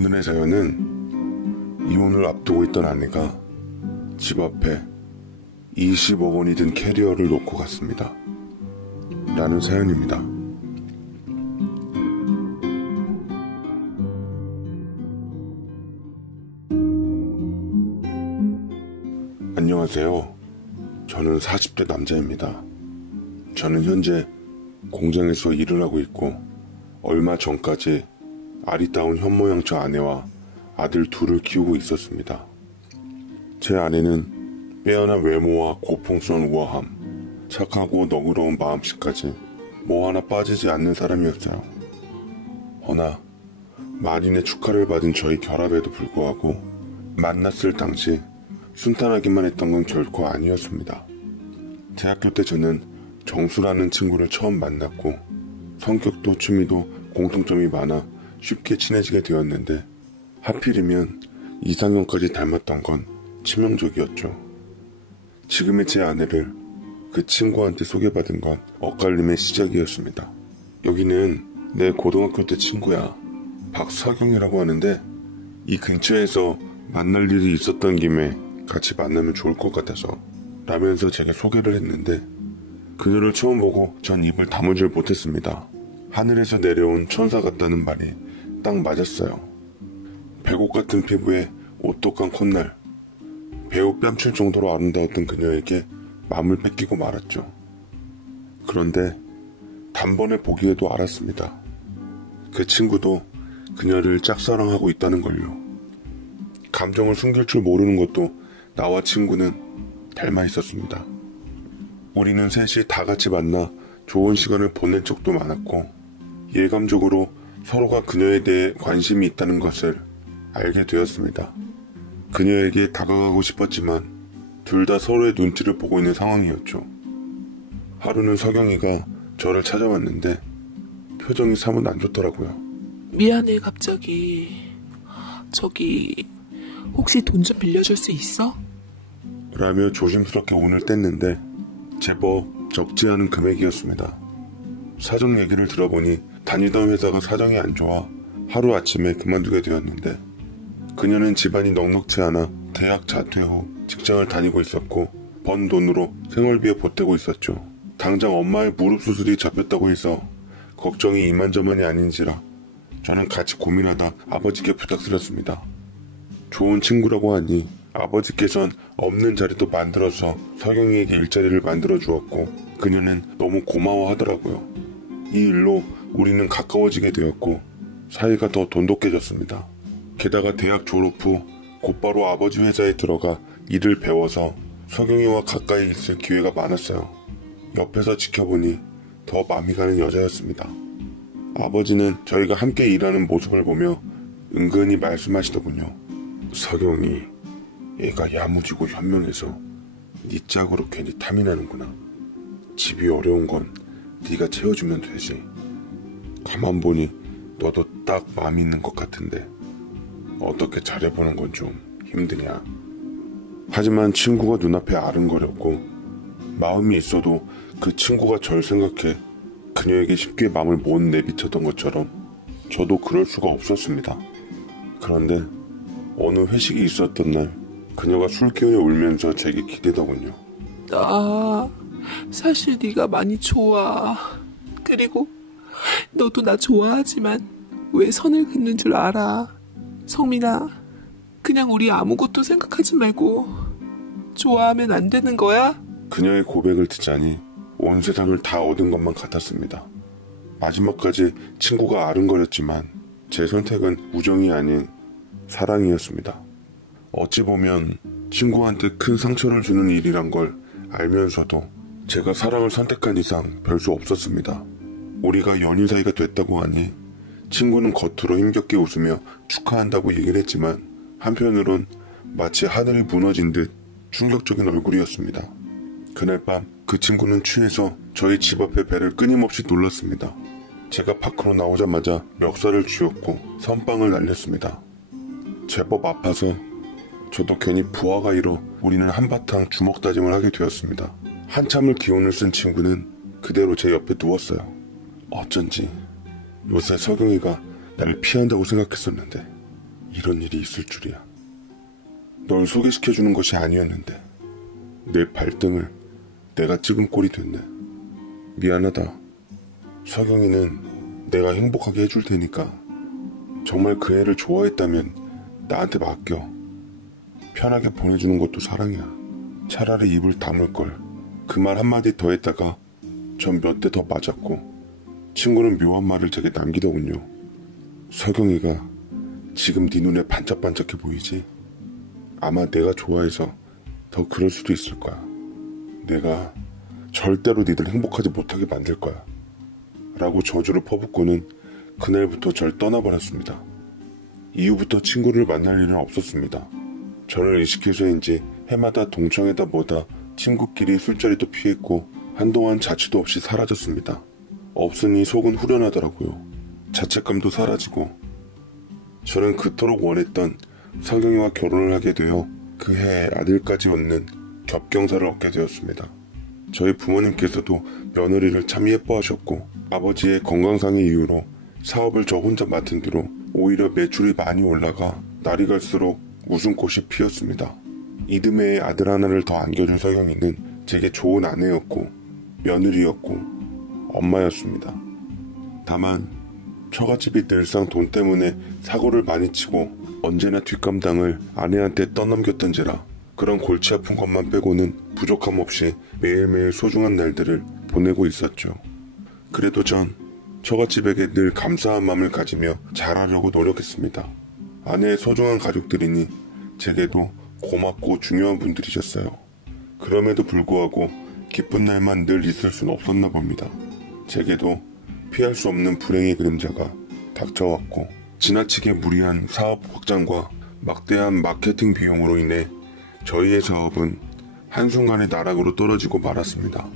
오늘의 사연은 이혼을 앞두고 있던 아내가 집 앞에 20억 원이 든 캐리어를 놓고 갔습니다. 라는 사연입니다. 안녕하세요. 저는 40대 남자입니다. 저는 현재 공장에서 일을 하고 있고 얼마 전까지 아리따운 현모양처 아내와 아들 둘을 키우고 있었습니다. 제 아내는 빼어난 외모와 고풍스러운 우아함, 착하고 너그러운 마음씨까지 뭐 하나 빠지지 않는 사람이었어요. 허나 만인의 축하를 받은 저희 결합에도 불구하고 만났을 당시 순탄하기만 했던 건 결코 아니었습니다. 대학교 때 저는 정수라는 친구를 처음 만났고 성격도 취미도 공통점이 많아 쉽게 친해지게 되었는데 하필이면 이상형까지 닮았던 건 치명적이었죠. 지금의 제 아내를 그 친구한테 소개받은 건 엇갈림의 시작이었습니다. 여기는 내 고등학교 때 친구야. 박서경이라고 하는데 이 근처에서 만날 일이 있었던 김에 같이 만나면 좋을 것 같아서 라면서 제게 소개를 했는데 그녀를 처음 보고 전 입을 다물질 못했습니다. 하늘에서 내려온 천사 같다는 말이 딱 맞았어요. 백옥 같은 피부에 오똑한 콧날, 배우 뺨칠 정도로 아름다웠던 그녀에게 마음을 뺏기고 말았죠. 그런데 단번에 보기에도 알았습니다. 그 친구도 그녀를 짝사랑하고 있다는 걸요. 감정을 숨길 줄 모르는 것도 나와 친구는 닮아 있었습니다. 우리는 셋이 다 같이 만나 좋은 시간을 보낸 적도 많았고 예감적으로 서로가 그녀에 대해 관심이 있다는 것을 알게 되었습니다. 그녀에게 다가가고 싶었지만 둘 다 서로의 눈치를 보고 있는 상황이었죠. 하루는 서경이가 저를 찾아왔는데 표정이 사뭇 안 좋더라고요. 미안해 갑자기. 저기 혹시 돈 좀 빌려줄 수 있어? 라며 조심스럽게 운을 뗐는데 제법 적지 않은 금액이었습니다. 사정 얘기를 들어보니 다니던 회사가 사정이 안 좋아 하루아침에 그만두게 되었는데 그녀는 집안이 넉넉치 않아 대학 자퇴 후 직장을 다니고 있었고 번 돈으로 생활비에 보태고 있었죠. 당장 엄마의 무릎 수술이 잡혔다고 해서 걱정이 이만저만이 아닌지라 저는 같이 고민하다 아버지께 부탁드렸습니다. 좋은 친구라고 하니 아버지께선 없는 자리도 만들어서 서경이에게 일자리를 만들어 주었고 그녀는 너무 고마워하더라고요. 이 일로 우리는 가까워지게 되었고 사이가 더 돈독해졌습니다. 게다가 대학 졸업 후 곧바로 아버지 회사에 들어가 일을 배워서 서경이와 가까이 있을 기회가 많았어요. 옆에서 지켜보니 더 마음이 가는 여자였습니다. 아버지는 저희가 함께 일하는 모습을 보며 은근히 말씀하시더군요. 서경이 얘가 야무지고 현명해서 네 짝으로 괜히 탐이 나는구나. 집이 어려운 건 네가 채워주면 되지. 가만 보니 너도 딱 마음이 있는 것 같은데 어떻게 잘해보는 건 좀 힘드냐. 하지만 친구가 눈앞에 아른거렸고 마음이 있어도 그 친구가 절 생각해 그녀에게 쉽게 마음을 못 내비쳤던 것처럼 저도 그럴 수가 없었습니다. 그런데 어느 회식이 있었던 날 그녀가 술 기운에 울면서 제게 기대더군요. 나 사실 네가 많이 좋아. 그리고 너도 나 좋아하지만 왜 선을 긋는 줄 알아. 성민아, 그냥 우리 아무것도 생각하지 말고 좋아하면 안 되는 거야? 그녀의 고백을 듣자니 온 세상을 다 얻은 것만 같았습니다. 마지막까지 친구가 아른거렸지만 제 선택은 우정이 아닌 사랑이었습니다. 어찌 보면 친구한테 큰 상처를 주는 일이란 걸 알면서도 제가 사랑을 선택한 이상 별 수 없었습니다. 우리가 연인 사이가 됐다고 하니 친구는 겉으로 힘겹게 웃으며 축하한다고 얘기를 했지만 한편으론 마치 하늘이 무너진 듯 충격적인 얼굴이었습니다. 그날 밤 그 친구는 취해서 저희 집 앞에 배를 끊임없이 눌렀습니다. 제가 밖으로 나오자마자 멱살을 쥐었고 선빵을 날렸습니다. 제법 아파서 저도 괜히 부하가 일어 우리는 한바탕 주먹 다짐을 하게 되었습니다. 한참을 기운을 쓴 친구는 그대로 제 옆에 누웠어요. 어쩐지 요새 서경이가 나를 피한다고 생각했었는데 이런 일이 있을 줄이야. 널 소개시켜주는 것이 아니었는데 내 발등을 내가 찍은 꼴이 됐네. 미안하다. 석영이는 내가 행복하게 해줄 테니까 정말 그 애를 좋아했다면 나한테 맡겨. 편하게 보내주는 것도 사랑이야. 차라리 입을 다물걸. 그 말 한마디 더 했다가 전 몇 대 더 맞았고 친구는 묘한 말을 제게 남기더군요. 석영이가 지금 네 눈에 반짝반짝해 보이지? 아마 내가 좋아해서 더 그럴 수도 있을 거야. 내가 절대로 니들 행복하지 못하게 만들 거야. 라고 저주를 퍼붓고는 그날부터 절 떠나버렸습니다. 이후부터 친구를 만날 일은 없었습니다. 저를 의식해서인지 해마다 동창회다 뭐다 친구끼리 술자리도 피했고 한동안 자취도 없이 사라졌습니다. 없으니 속은 후련하더라고요. 자책감도 사라지고 저는 그토록 원했던 석영이와 결혼을 하게 되어 그해 아들까지 얻는 겹경사를 얻게 되었습니다. 저희 부모님께서도 며느리를 참 예뻐하셨고 아버지의 건강상의 이유로 사업을 저 혼자 맡은 뒤로 오히려 매출이 많이 올라가 날이 갈수록 웃음꽃이 피었습니다. 이듬해에 아들 하나를 더 안겨준 석영이는 제게 좋은 아내였고 며느리였고 엄마였습니다. 다만 처갓집이 늘상 돈 때문에 사고를 많이 치고 언제나 뒷감당을 아내한테 떠넘겼던지라 그런 골치 아픈 것만 빼고는 부족함 없이 매일매일 소중한 날들을 보내고 있었죠. 그래도 전 처갓집에게 늘 감사한 마음을 가지며 잘하려고 노력했습니다. 아내의 소중한 가족들이니 제게도 고맙고 중요한 분들이셨어요. 그럼에도 불구하고 기쁜 날만 늘 있을 순 없었나 봅니다. 제게도 피할 수 없는 불행의 그림자가 닥쳐왔고 지나치게 무리한 사업 확장과 막대한 마케팅 비용으로 인해 저희의 사업은 한순간에 나락으로 떨어지고 말았습니다.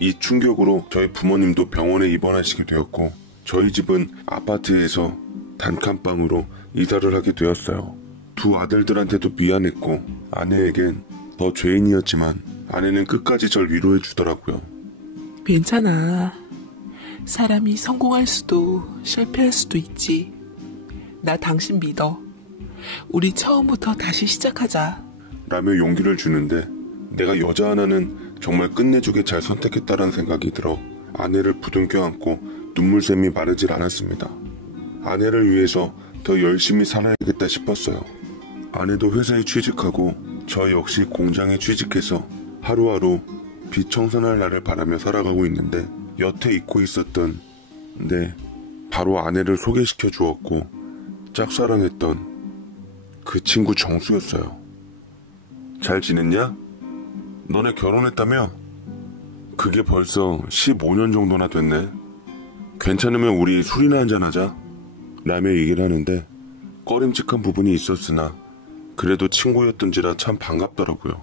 이 충격으로 저희 부모님도 병원에 입원하시게 되었고 저희 집은 아파트에서 단칸방으로 이사를 하게 되었어요. 두 아들들한테도 미안했고 아내에겐 더 죄인이었지만 아내는 끝까지 절 위로해 주더라고요. 괜찮아. 사람이 성공할 수도 실패할 수도 있지. 나 당신 믿어. 우리 처음부터 다시 시작하자. 라며 용기를 주는데 내가 여자 하나는 정말 끝내주게 잘 선택했다라는 생각이 들어 아내를 부둥켜 안고 눈물샘이 마르질 않았습니다. 아내를 위해서 더 열심히 살아야겠다 싶었어요. 아내도 회사에 취직하고 저 역시 공장에 취직해서 하루하루 비청산할 날을 바라며 살아가고 있는데 여태 잊고 있었던 바로 아내를 소개시켜 주었고 짝사랑했던 그 친구 정수였어요. 잘 지냈냐? 너네 결혼했다며? 그게 벌써 15년 정도나 됐네. 괜찮으면 우리 술이나 한잔하자 라며 얘기를 하는데 꺼림칙한 부분이 있었으나 그래도 친구였던지라 참 반갑더라고요.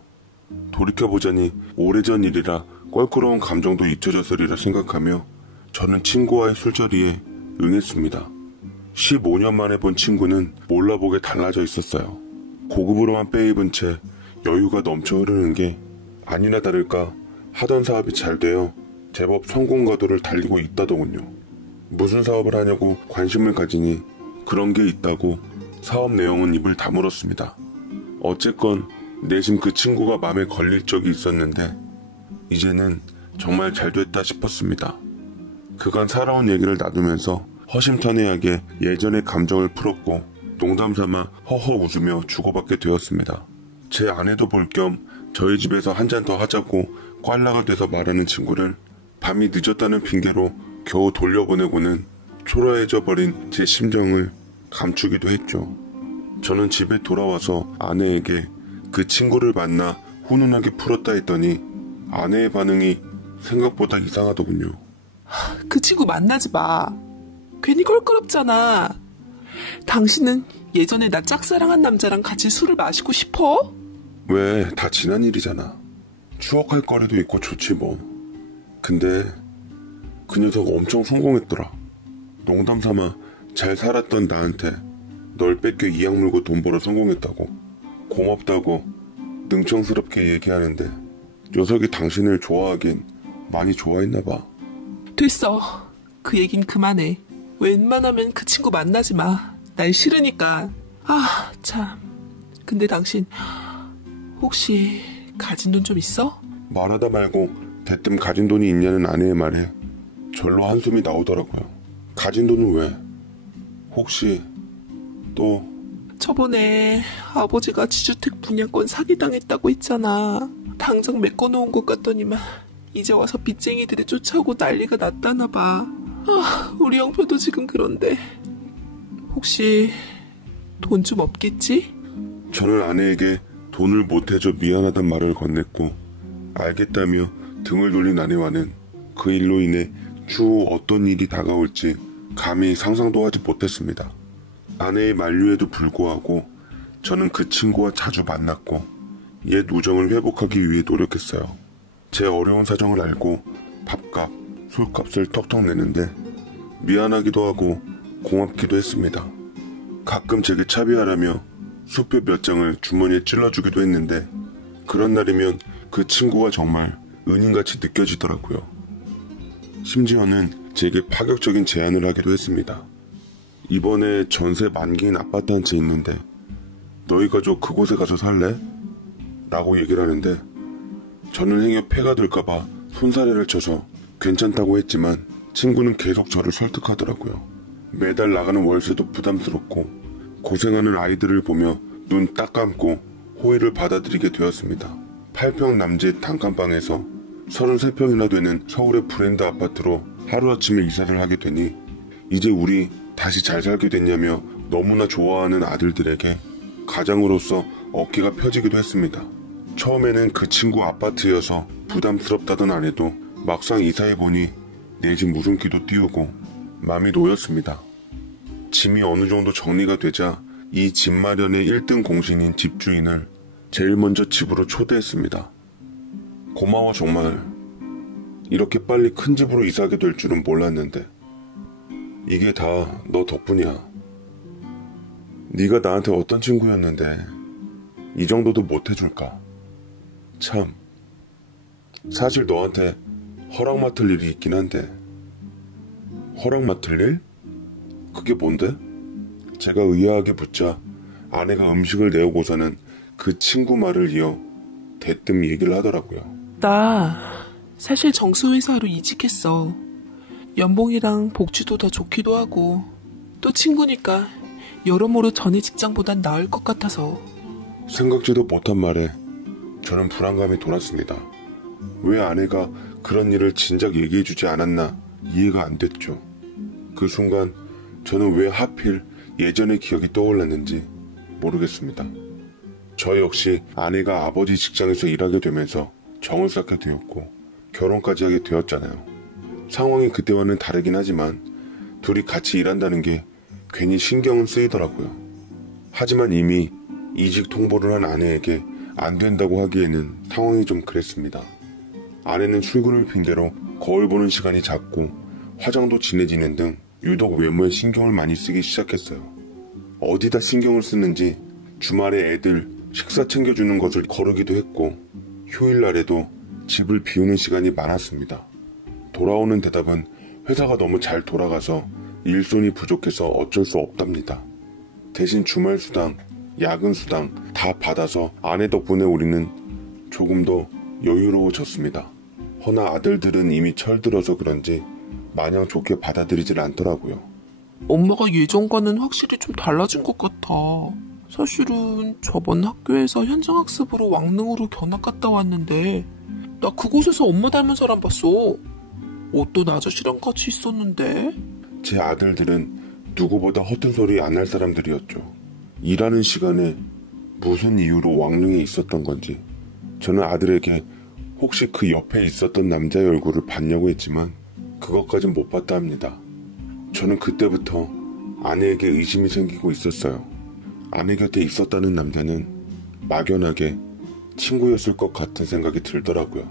돌이켜보자니 오래전 일이라 껄끄러운 감정도 잊혀졌으리라 생각하며 저는 친구와의 술자리에 응했습니다. 15년 만에 본 친구는 몰라보게 달라져 있었어요. 고급으로만 빼입은 채 여유가 넘쳐 흐르는 게 아니나 다를까 하던 사업이 잘 되어 제법 성공 가도를 달리고 있다더군요. 무슨 사업을 하냐고 관심을 가지니 그런 게 있다고 사업 내용은 입을 다물었습니다. 어쨌건 내심 그 친구가 마음에 걸릴 적이 있었는데 이제는 정말 잘 됐다 싶었습니다. 그간 살아온 얘기를 나누면서 허심탄회하게 예전의 감정을 풀었고 농담삼아 허허 웃으며 주고받게 되었습니다. 제 아내도 볼 겸 저희 집에서 한 잔 더 하자고 꽐라가 돼서 말하는 친구를 밤이 늦었다는 핑계로 겨우 돌려보내고는 초라해져 버린 제 심정을 감추기도 했죠. 저는 집에 돌아와서 아내에게 그 친구를 만나 훈훈하게 풀었다 했더니 아내의 반응이 생각보다 이상하더군요. 그 친구 만나지 마. 괜히 껄끄럽잖아. 당신은 예전에 나 짝사랑한 남자랑 같이 술을 마시고 싶어? 왜, 다 지난 일이잖아. 추억할 거리도 있고 좋지 뭐. 근데 그 녀석 엄청 성공했더라. 농담삼아 잘 살았던 나한테 널 뺏겨 이악 물고 돈 벌어 성공했다고 고맙다고 능청스럽게 얘기하는데 녀석이 당신을 좋아하긴 많이 좋아했나 봐. 됐어. 그 얘긴 그만해. 웬만하면 그 친구 만나지 마. 날 싫으니까. 아, 참. 근데 당신 혹시 가진 돈 좀 있어? 말하다 말고 대뜸 가진 돈이 있냐는 아내의 말에 절로 한숨이 나오더라고요. 가진 돈은 왜? 혹시 또 저번에 아버지가 지주택 분양권 사기당했다고 했잖아. 당장 메꿔놓은 것 같더니만 이제 와서 빚쟁이들이 쫓아오고 난리가 났다나 봐. 아, 우리 형편도 지금 그런데 혹시 돈 좀 없겠지? 저는 아내에게 돈을 못해줘 미안하단 말을 건넸고 알겠다며 등을 돌린 아내와는 그 일로 인해 추후 어떤 일이 다가올지 감히 상상도 하지 못했습니다. 아내의 만류에도 불구하고 저는 그 친구와 자주 만났고 옛 우정을 회복하기 위해 노력했어요. 제 어려운 사정을 알고 밥값, 술값을 턱턱 내는데 미안하기도 하고 고맙기도 했습니다. 가끔 제게 차비하라며 수표 몇 장을 주머니에 찔러주기도 했는데 그런 날이면 그 친구가 정말 은인같이 느껴지더라고요. 심지어는 제게 파격적인 제안을 하기도 했습니다. 이번에 전세 만기인 아파트 한 채 있는데 너희 가족 그곳에 가서 살래? 라고 얘기를 하는데 저는 행여 폐가 될까봐 손사래를 쳐서 괜찮다고 했지만 친구는 계속 저를 설득하더라고요. 매달 나가는 월세도 부담스럽고 고생하는 아이들을 보며 눈 딱 감고 호의를 받아들이게 되었습니다. 8평 남짓 단칸방에서 33평이나 되는 서울의 브랜드 아파트로 하루아침에 이사를 하게 되니 이제 우리 다시 잘 살게 됐냐며 너무나 좋아하는 아들들에게 가장으로서 어깨가 펴지기도 했습니다. 처음에는 그 친구 아파트여서 부담스럽다던 아내도 막상 이사해보니 내 집 무슨기도 띄우고 마음이 놓였습니다. 짐이 어느 정도 정리가 되자 이 집 마련의 1등 공신인 집주인을 제일 먼저 집으로 초대했습니다. 고마워 정말. 이렇게 빨리 큰 집으로 이사하게 될 줄은 몰랐는데 이게 다 너 덕분이야. 네가 나한테 어떤 친구였는데 이 정도도 못 해줄까. 참 사실 너한테 허락 맡을 일이 있긴 한데. 허락 맡을 일? 그게 뭔데? 제가 의아하게 묻자 아내가 음식을 내오고서는 그 친구 말을 이어 대뜸 얘기를 하더라고요. 나 사실 정수회사로 이직했어. 연봉이랑 복지도 더 좋기도 하고 또 친구니까 여러모로 전에 직장보단 나을 것 같아서. 생각지도 못한 말에 저는 불안감이 돌았습니다. 왜 아내가 그런 일을 진작 얘기해주지 않았나 이해가 안 됐죠. 그 순간 저는 왜 하필 예전의 기억이 떠올랐는지 모르겠습니다. 저 역시 아내가 아버지 직장에서 일하게 되면서 정을 쌓게 되었고 결혼까지 하게 되었잖아요. 상황이 그때와는 다르긴 하지만 둘이 같이 일한다는 게 괜히 신경은 쓰이더라고요. 하지만 이미 이직 통보를 한 아내에게 안 된다고 하기에는 상황이 좀 그랬습니다. 아내는 출근을 핑계로 거울 보는 시간이 작고 화장도 진해지는 등 유독 외모에 신경을 많이 쓰기 시작했어요. 어디다 신경을 쓰는지 주말에 애들 식사 챙겨주는 것을 거르기도 했고 휴일날에도 집을 비우는 시간이 많았습니다. 돌아오는 대답은 회사가 너무 잘 돌아가서 일손이 부족해서 어쩔 수 없답니다. 대신 주말 수당, 야근 수당 다 받아서 아내 덕분에 우리는 조금 더 여유로워졌습니다. 허나 아들들은 이미 철들어서 그런지 마냥 좋게 받아들이질 않더라고요. 엄마가 예전과는 확실히 좀 달라진 것 같아. 사실은 저번 학교에서 현장학습으로 왕릉으로 견학 갔다 왔는데 나 그곳에서 엄마 닮은 사람 봤어. 어떤 아저씨랑 같이 있었는데. 제 아들들은 누구보다 허튼 소리 안 할 사람들이었죠. 일하는 시간에 무슨 이유로 왕릉에 있었던 건지 저는 아들에게 혹시 그 옆에 있었던 남자의 얼굴을 봤냐고 했지만 그것까진 못 봤다 합니다. 저는 그때부터 아내에게 의심이 생기고 있었어요. 아내 곁에 있었다는 남자는 막연하게 친구였을 것 같은 생각이 들더라고요.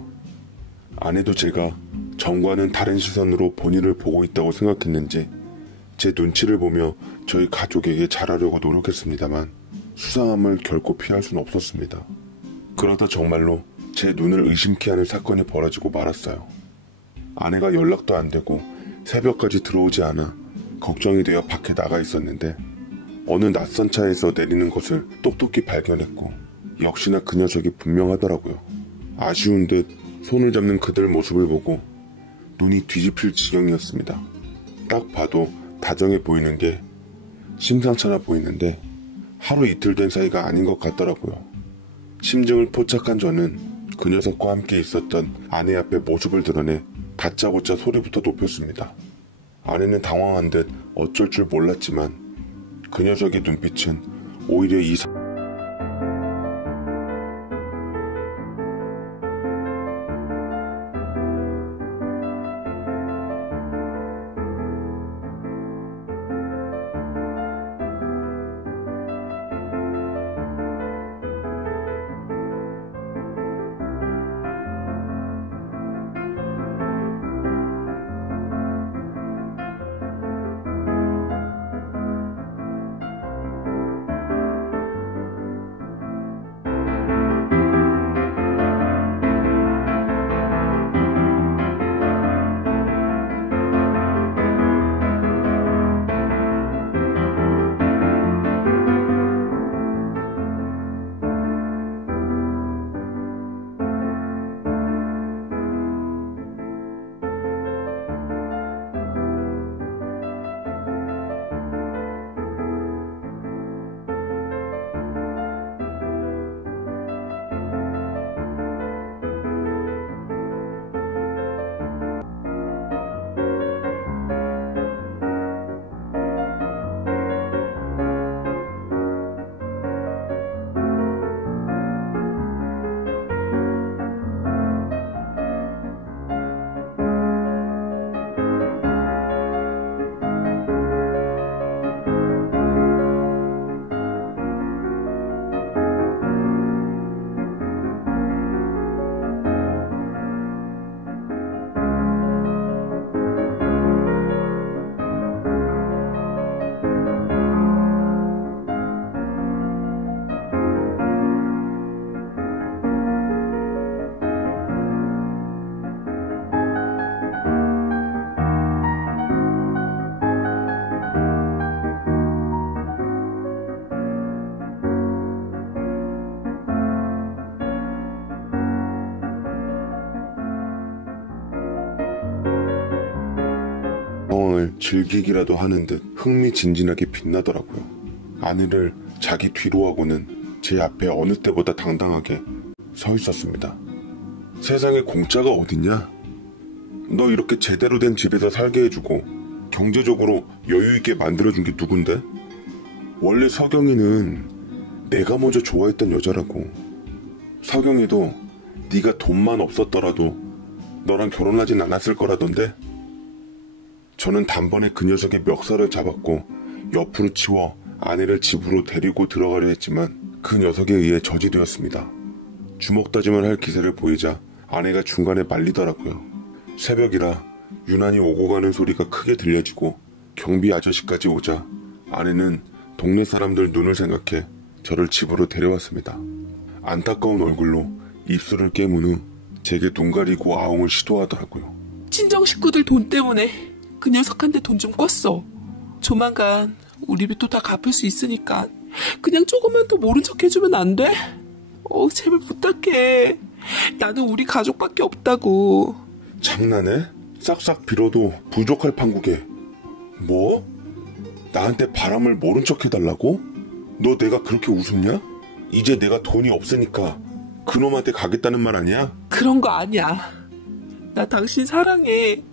아내도 제가 전과는 다른 시선으로 본인을 보고 있다고 생각했는지 제 눈치를 보며 저희 가족에게 잘하려고 노력했습니다만 수상함을 결코 피할 수는 없었습니다. 그러다 정말로 제 눈을 의심케 하는 사건이 벌어지고 말았어요. 아내가 연락도 안 되고 새벽까지 들어오지 않아 걱정이 되어 밖에 나가 있었는데 어느 낯선 차에서 내리는 것을 똑똑히 발견했고 역시나 그 녀석이 분명하더라고요. 아쉬운 듯 손을 잡는 그들 모습을 보고 눈이 뒤집힐 지경이었습니다. 딱 봐도 다정해 보이는 게 심상찮아 보이는데 하루 이틀 된 사이가 아닌 것 같더라고요. 심증을 포착한 저는 그 녀석과 함께 있었던 아내 앞에 모습을 드러내 다짜고짜 소리부터 높였습니다. 아내는 당황한 듯 어쩔 줄 몰랐지만 그 녀석의 눈빛은 오히려 이 상황을 즐기기라도 하는 듯 흥미진진하게 빛나더라고요. 아내를 자기 뒤로 하고는 제 앞에 어느 때보다 당당하게 서 있었습니다. 세상에 공짜가 어딨냐? 너 이렇게 제대로 된 집에서 살게 해주고 경제적으로 여유있게 만들어준 게 누군데? 원래 서경이는 내가 먼저 좋아했던 여자라고. 서경이도 네가 돈만 없었더라도 너랑 결혼하진 않았을 거라던데? 저는 단번에 그 녀석의 멱살을 잡았고 옆으로 치워 아내를 집으로 데리고 들어가려 했지만 그 녀석에 의해 저지되었습니다. 주먹 다짐을 할 기세를 보이자 아내가 중간에 말리더라고요. 새벽이라 유난히 오고 가는 소리가 크게 들려지고 경비 아저씨까지 오자 아내는 동네 사람들 눈을 생각해 저를 집으로 데려왔습니다. 안타까운 얼굴로 입술을 깨문 후 제게 눈 가리고 아웅을 시도하더라고요. 친정 식구들 돈 때문에 그 녀석한테 돈 좀 꿨어. 조만간 우리 빚도 다 갚을 수 있으니까 그냥 조금만 더 모른 척 해주면 안 돼? 제발 부탁해. 나는 우리 가족밖에 없다고. 장난해? 싹싹 빌어도 부족할 판국에. 뭐? 나한테 바람을 모른 척 해달라고? 너 내가 그렇게 우습냐? 이제 내가 돈이 없으니까 그놈한테 가겠다는 말 아니야? 그런 거 아니야. 나 당신 사랑해.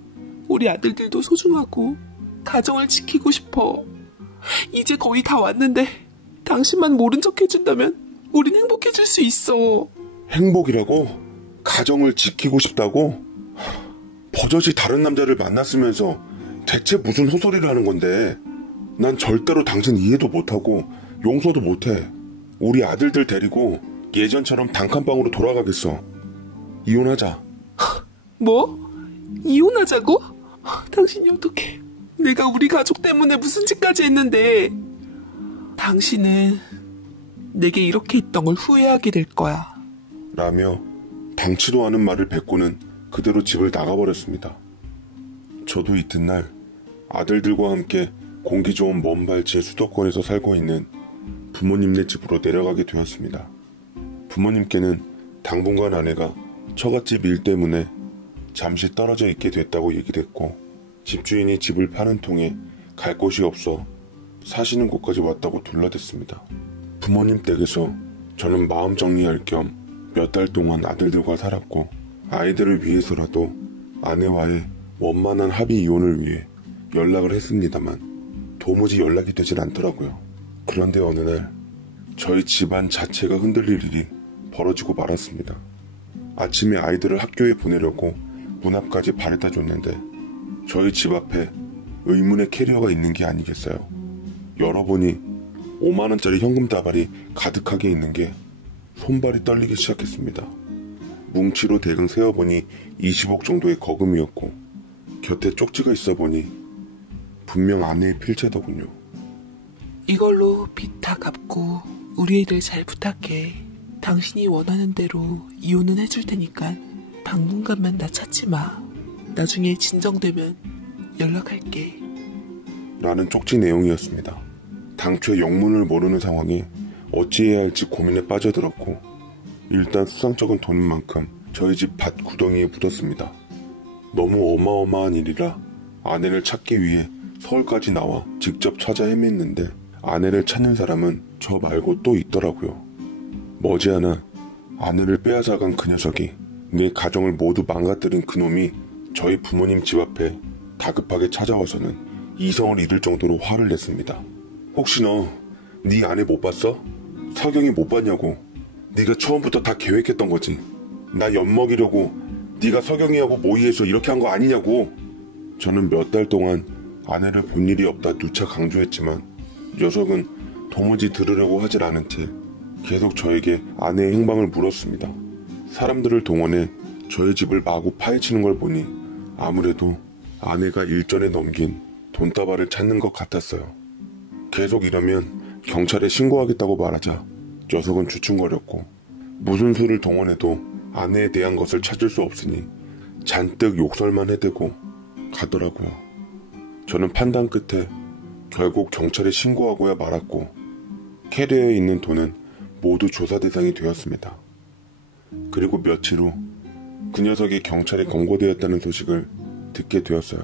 우리 아들들도 소중하고 가정을 지키고 싶어. 이제 거의 다 왔는데 당신만 모른 척 해준다면 우린 행복해질 수 있어. 행복이라고? 가정을 지키고 싶다고? 버젓이 다른 남자를 만났으면서 대체 무슨 호소리를 하는 건데. 난 절대로 당신 이해도 못하고 용서도 못해. 우리 아들들 데리고 예전처럼 단칸방으로 돌아가겠어. 이혼하자. 뭐? 이혼하자고? 당신이 어떡해. 내가 우리 가족 때문에 무슨 짓까지 했는데. 당신은 내게 이렇게 했던 걸 후회하게 될 거야. 라며 당치도 않은 말을 뱉고는 그대로 집을 나가버렸습니다. 저도 이튿날 아들들과 함께 공기 좋은 먼발치 수도권에서 살고 있는 부모님네 집으로 내려가게 되었습니다. 부모님께는 당분간 아내가 처갓집 일 때문에 잠시 떨어져 있게 됐다고 얘기를 했고, 집주인이 집을 파는 통에 갈 곳이 없어 사시는 곳까지 왔다고 둘러댔습니다. 부모님 댁에서 저는 마음 정리할 겸 몇 달 동안 아들들과 살았고, 아이들을 위해서라도 아내와의 원만한 합의 이혼을 위해 연락을 했습니다만 도무지 연락이 되질 않더라고요. 그런데 어느 날 저희 집안 자체가 흔들릴 일이 벌어지고 말았습니다. 아침에 아이들을 학교에 보내려고 문 앞까지 바래다 줬는데 저희 집 앞에 의문의 캐리어가 있는 게 아니겠어요. 열어보니 5만원짜리 현금 다발이 가득하게 있는 게 손발이 떨리기 시작했습니다. 뭉치로 대강 세어보니 20억 정도의 거금이었고, 곁에 쪽지가 있어보니 분명 아내의 필체더군요. 이걸로 빚 다 갚고 우리 애들 잘 부탁해. 당신이 원하는 대로 이혼은 해줄 테니까 당분간만 나 찾지 마. 나중에 진정되면 연락할게. 라는 쪽지 내용이었습니다. 당초에 영문을 모르는 상황에 어찌해야 할지 고민에 빠져들었고, 일단 수상쩍은 돈인 만큼 저희 집 밭 구덩이에 묻었습니다. 너무 어마어마한 일이라 아내를 찾기 위해 서울까지 나와 직접 찾아 헤맸는데, 아내를 찾는 사람은 저 말고 또 있더라고요. 머지않아 아내를 빼앗아간 그 녀석이, 내 가정을 모두 망가뜨린 그놈이 저희 부모님 집 앞에 다급하게 찾아와서는 이성을 잃을 정도로 화를 냈습니다. 혹시 너 네 아내 못 봤어? 서경이 못 봤냐고. 네가 처음부터 다 계획했던 거지. 나 엿먹이려고 네가 서경이하고 모의해서 이렇게 한 거 아니냐고. 저는 몇 달 동안 아내를 본 일이 없다 누차 강조했지만 녀석은 도무지 들으려고 하질 않은 채 계속 저에게 아내의 행방을 물었습니다. 사람들을 동원해 저희 집을 마구 파헤치는 걸 보니 아무래도 아내가 일전에 넘긴 돈다발을 찾는 것 같았어요. 계속 이러면 경찰에 신고하겠다고 말하자 녀석은 주춤거렸고, 무슨 수를 동원해도 아내에 대한 것을 찾을 수 없으니 잔뜩 욕설만 해대고 가더라고요. 저는 판단 끝에 결국 경찰에 신고하고야 말았고, 캐리어에 있는 돈은 모두 조사 대상이 되었습니다. 그리고 며칠 후 그 녀석이 경찰에 검거되었다는 소식을 듣게 되었어요.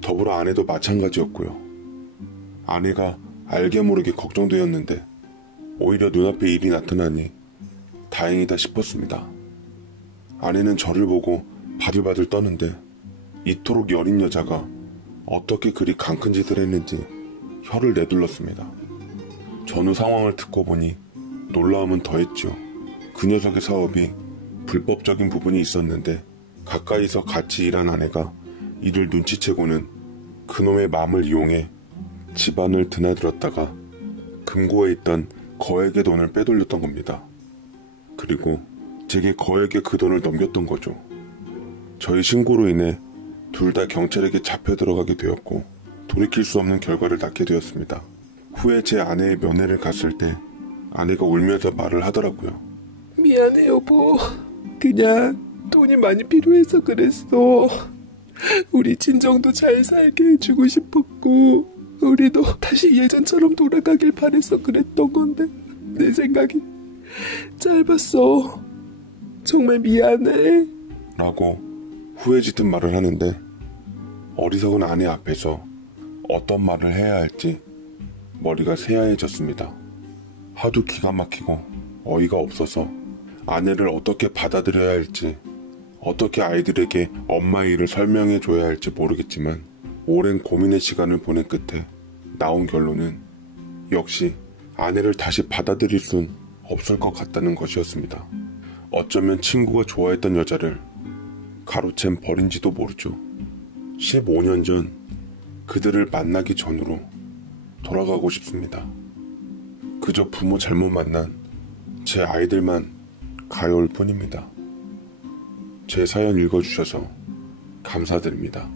더불어 아내도 마찬가지였고요. 아내가 알게 모르게 걱정되었는데 오히려 눈앞에 일이 나타나니 다행이다 싶었습니다. 아내는 저를 보고 바들바들 떠는데 이토록 여린 여자가 어떻게 그리 강큰 짓을 했는지 혀를 내둘렀습니다. 전후 상황을 듣고 보니 놀라움은 더했죠. 그 녀석의 사업이 불법적인 부분이 있었는데 가까이서 같이 일한 아내가 이를 눈치채고는 그놈의 맘을 이용해 집안을 드나들었다가 금고에 있던 거액의 돈을 빼돌렸던 겁니다. 그리고 제게 거액의 그 돈을 넘겼던 거죠. 저희 신고로 인해 둘 다 경찰에게 잡혀 들어가게 되었고 돌이킬 수 없는 결과를 낳게 되었습니다. 후에 제 아내의 면회를 갔을 때 아내가 울면서 말을 하더라고요. 미안해 여보. 그냥 돈이 많이 필요해서 그랬어. 우리 진정도 잘 살게 해주고 싶었고 우리도 다시 예전처럼 돌아가길 바래서 그랬던 건데 내 생각이 짧았어. 정말 미안해. 라고 후회 짙은 말을 하는데 어리석은 아내 앞에서 어떤 말을 해야 할지 머리가 새하얘졌습니다. 하도 기가 막히고 어이가 없어서 아내를 어떻게 받아들여야 할지, 어떻게 아이들에게 엄마의 일을 설명해 줘야 할지 모르겠지만 오랜 고민의 시간을 보낸 끝에 나온 결론은 역시 아내를 다시 받아들일 순 없을 것 같다는 것이었습니다. 어쩌면 친구가 좋아했던 여자를 가로챈 버린지도 모르죠. 15년 전 그들을 만나기 전으로 돌아가고 싶습니다. 그저 부모 잘못 만난 제 아이들만 가여울 뿐입니다. 제 사연 읽어주셔서 감사드립니다.